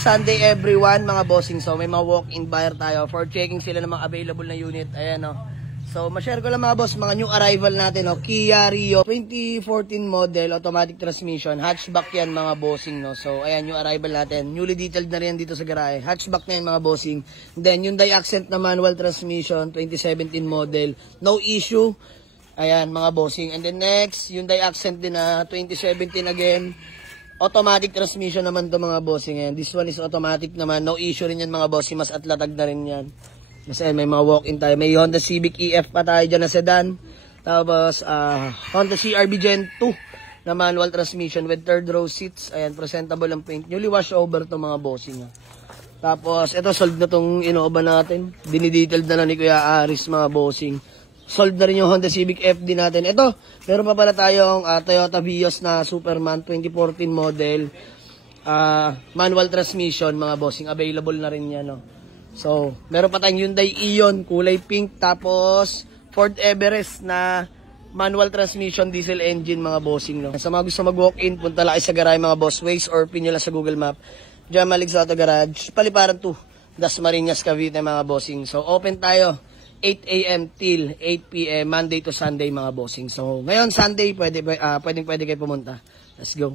Sunday everyone mga bossing. So may mga walk-in buyer tayo for checking sila ng mga available na unit. Ayan o. So ma-share ko lang mga boss, mga new arrival natin o. Kia Rio 2014 model, automatic transmission. Hatchback yan mga bossing no. So ayan yung arrival natin. Newly detailed na rin dito sa garahe. Hatchback na yan mga bossing. Then yung Hyundai na manual transmission 2017 model. No issue. Ayan mga bossing. And then next, Hyundai Accent din na 2017 again. Automatic transmission naman to mga bossing. Ayan. This one is automatic naman. No issue rin yan mga bossing. Mas atlatag na rin yan. Kasi may mga walk-in tayo. May Honda Civic EF pa tayo dyan na sedan. Tapos Honda CR-V Gen 2 na manual transmission with third row seats. Ayan, presentable ang paint. Newly wash over to mga bossing. Tapos ito, solved na tong inooba natin. Dinidetailed na ni Kuya Aris mga bossing. Solved na rin yung Honda Civic FD natin. Ito, meron pa pala tayong Toyota Vios na Superman 2014 model. Manual transmission mga bossing. Available na rin yan. No? So, meron pa tayong Hyundai Ion, kulay pink. Tapos, Ford Everest na manual transmission diesel engine mga bossing. No? Sa mga gusto mag-walk-in, punta lang sa garahe mga boss. Waze or pin nyo lang sa Google Map. Diyan Malig sa Auto Garage. Paliparan 2. Dasmariñas, Cavite mga bossing. So, open tayo. 8 a.m. till 8 p.m. Monday to Sunday mga bossing. So, ngayon Sunday, pwede kayo pumunta. Let's go.